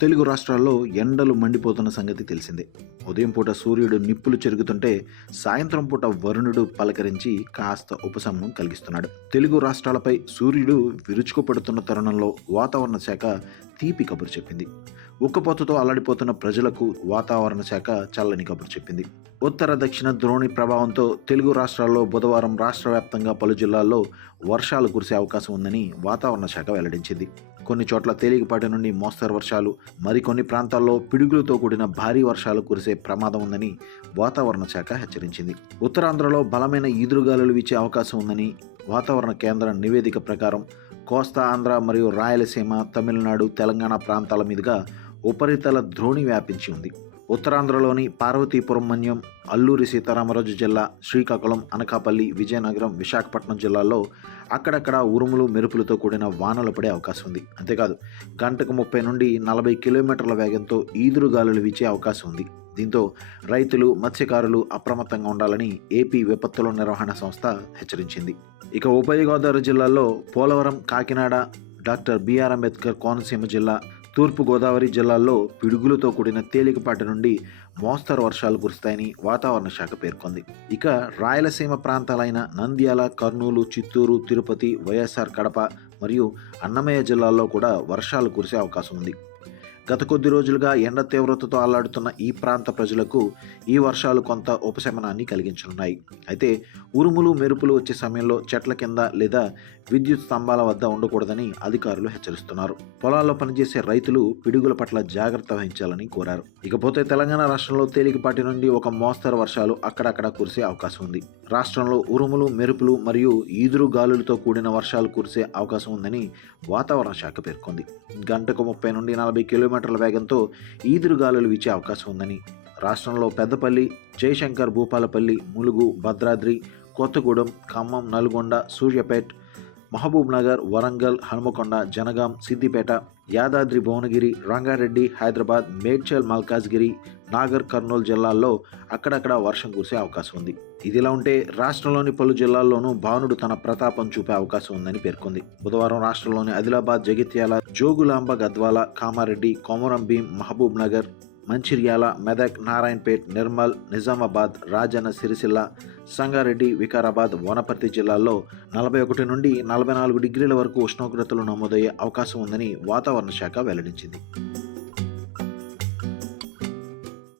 తెలుగు రాష్ట్రాల్లో ఎండలు మండిపోతున్న సంగతి తెలిసిందే. ఉదయం పూట సూర్యుడు నిప్పులు చెరుగుతుంటే సాయంత్రం పూట వరుణుడు పలకరించి కాస్త ఉపశమనం కలిగిస్తున్నాడు. తెలుగు రాష్ట్రాలపై సూర్యుడు విరుచుకుపడుతున్న తరుణంలో వాతావరణ శాఖ తీపి కబురు చెప్పింది. ఉక్కపోతతో అల్లాడిపోతున్న ప్రజలకు వాతావరణ శాఖ చల్లని కబురు చెప్పింది. ఉత్తర దక్షిణ ద్రోణి ప్రభావంతో తెలుగు రాష్ట్రాల్లో బుధవారం రాష్ట్ర వ్యాప్తంగా పలు జిల్లాల్లో వర్షాలు కురిసే అవకాశం ఉందని వాతావరణ శాఖ వెల్లడించింది. కొన్ని చోట్ల తేలికపాటి నుండి మోస్తరు వర్షాలు, మరికొన్ని ప్రాంతాల్లో పిడుగులతో కూడిన భారీ వర్షాలు కురిసే ప్రమాదం ఉందని వాతావరణ శాఖ హెచ్చరించింది. ఉత్తరాంధ్రలో బలమైన ఈదురుగాలులు వీచే అవకాశం ఉందని వాతావరణ కేంద్రం నివేదిక ప్రకారం కోస్తా ఆంధ్ర మరియు రాయలసీమ, తమిళనాడు, తెలంగాణ ప్రాంతాల మీదుగా ఉపరితల ద్రోణి వ్యాపించి ఉంది. ఉత్తరాంధ్రలోని పార్వతీపురం మన్యం, అల్లూరి సీతారామరాజు జిల్లా, శ్రీకాకుళం, అనకాపల్లి, విజయనగరం, విశాఖపట్నం జిల్లాల్లో అక్కడక్కడ ఉరుములు మెరుపులతో కూడిన వానలు పడే అవకాశం ఉంది. అంతేకాదు గంటకు 30 నుండి 40 కిలోమీటర్ల వేగంతో ఈదురుగాలులు వీచే అవకాశం ఉంది. దీంతో రైతులు, మత్స్యకారులు అప్రమత్తంగా ఉండాలని ఏపీ విపత్తుల నిర్వహణ సంస్థ హెచ్చరించింది. ఇక ఉభయ గోదావరి జిల్లాల్లో పోలవరం, కాకినాడ, డాక్టర్ బిఆర్ అంబేద్కర్ కోనసీమ జిల్లా, తూర్పు గోదావరి జిల్లాల్లో పిడుగులతో కూడిన తేలికపాటి నుండి మోస్తరు వర్షాలు కురుస్తాయని వాతావరణ శాఖ పేర్కొంది. ఇక రాయలసీమ ప్రాంతాలైన నంద్యాల, కర్నూలు, చిత్తూరు, తిరుపతి, వైఎస్ఆర్ కడప మరియు అన్నమయ్య జిల్లాల్లో కూడా వర్షాలు కురిసే అవకాశం ఉంది. గత కొద్ది రోజులుగా ఎండ తీవ్రతతో అల్లాడుతున్న ఈ ప్రాంత ప్రజలకు ఈ వర్షాలు కొంత ఉపశమనాన్ని కలిగించనున్నాయి. అయితే ఉరుములు మెరుపులు వచ్చే సమయంలో చెట్ల కింద లేదా విద్యుత్ స్తంభాల వద్ద ఉండకూడదని అధికారులు హెచ్చరిస్తున్నారు. పొలాల్లో పనిచేసే రైతులు పిడుగుల పట్ల జాగ్రత్త వహించాలని కోరారు. ఇకపోతే తెలంగాణ రాష్ట్రంలో తేలికపాటి నుండి ఒక మోస్తరు వర్షాలు అక్కడక్కడ కురిసే అవకాశం ఉంది. రాష్ట్రంలో ఉరుములు, మెరుపులు మరియు ఈదురు గాలులతో కూడిన వర్షాలు కురిసే అవకాశం ఉందని వాతావరణ శాఖ పేర్కొంది. గంటకు 30 నుండి 40 కిలోమీటర్ల వేగంతో ఈదురుగాలులు వీచే అవకాశం ఉందని రాష్ట్రంలో పెద్దపల్లి, జయశంకర్ భూపాలపల్లి, ములుగు, భద్రాద్రి, కొత్తగూడెం, ఖమ్మం, నల్గొండ, సూర్యాపేట్, మహబూబ్ నగర్, వరంగల్, హనుమకొండ, జనగాం, సిద్దిపేట, యాదాద్రి భువనగిరి, రంగారెడ్డి, హైదరాబాద్, మేడ్చల్, మల్కాజ్గిరి, నాగర్ కర్నూలు జిల్లాల్లో అక్కడక్కడ వర్షం కురిసే అవకాశం ఉంది. ఇదిలా ఉంటే రాష్ట్రంలోని పలు జిల్లాల్లోనూ భానుడు తన ప్రతాపం చూపే అవకాశం ఉందని పేర్కొంది. బుధవారం రాష్ట్రంలోని ఆదిలాబాద్, జగిత్యాల, జోగులాంబ, గద్వాల, కామారెడ్డి, కొమరం భీం, మహబూబ్ నగర్, మంచిర్యాల, మెదక్, నారాయణపేట్, నిర్మల్, నిజామాబాద్, రాజన్న సిరిసిల్ల, సంగారెడ్డి, వికారాబాద్, వనపర్తి జిల్లాల్లో 41 నుండి 44 డిగ్రీల వరకు ఉష్ణోగ్రతలు నమోదయ్యే అవకాశం ఉందని వాతావరణ శాఖ వెల్లడించింది.